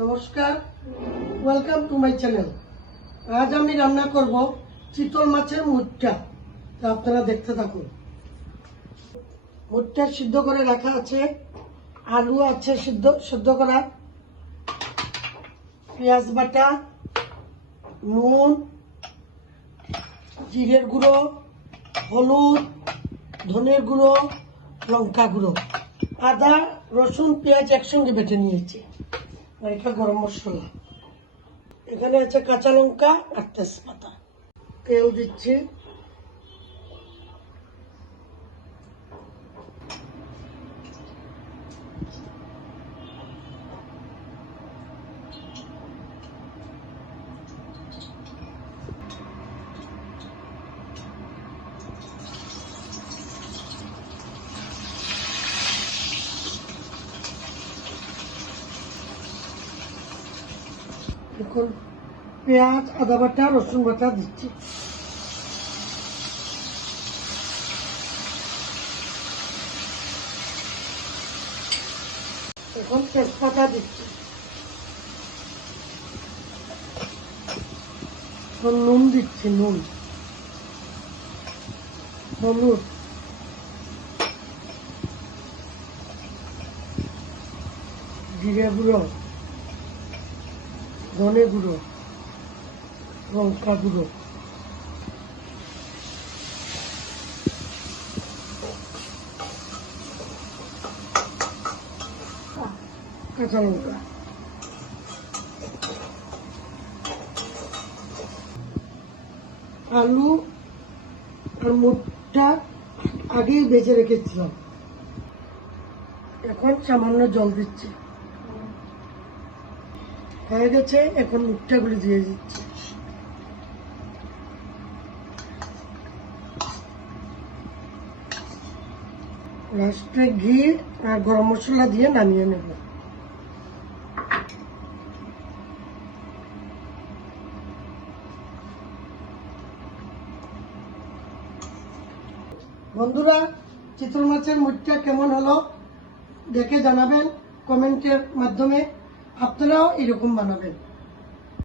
নমস্কার। Welcome to my channel আজ আমি রান্না করব চিতল মাছের মুটটা আপনারা দেখতে থাকুন। মুটটা সিদ্ধ করে রাখা আছে। আলু আছে সিদ্ধ সিদ্ধ করা। পেঁয়াজ বাটা, নুন, জিরের গুঁড়ো, হলুদ, ধনের গুঁড়ো, লঙ্কা গুঁড়ো। আদা, রসুন, পেঁয়াজ একসঙ্গে বেটে নিয়েছি। এটা গরম মশলা। এখানে আছে কাঁচা লঙ্কা আর তেজপাতা। তেল দিচ্ছি। এখন পেঁয়াজ আদা বাটা রসুন বাটা দিচ্ছি এখন তেজপাতা দিচ্ছি এখন নুন দিচ্ছি নুন হলুদ জিরে গুঁড়ো ধনে গুঁড়ো, লঙ্কা গুঁড়ো। কাঁচা লঙ্কা। আলু আর মুটটা আগেই বেজে রেখেছিলাম। এখন সামান্য জল দিচ্ছি। হয়ে গেছে, এখন মুখটাগুলি দিয়ে দিচ্ছি। লাস্টে ঘি আর গরম মশলা দিয়ে নামিয়ে নেব। বন্ধুরা, চিতল মাছের মুখটা কেমন হলো? দেখে জানাবেন কমেন্টের মাধ্যমে। আপনারাও এরকম বানাবেন।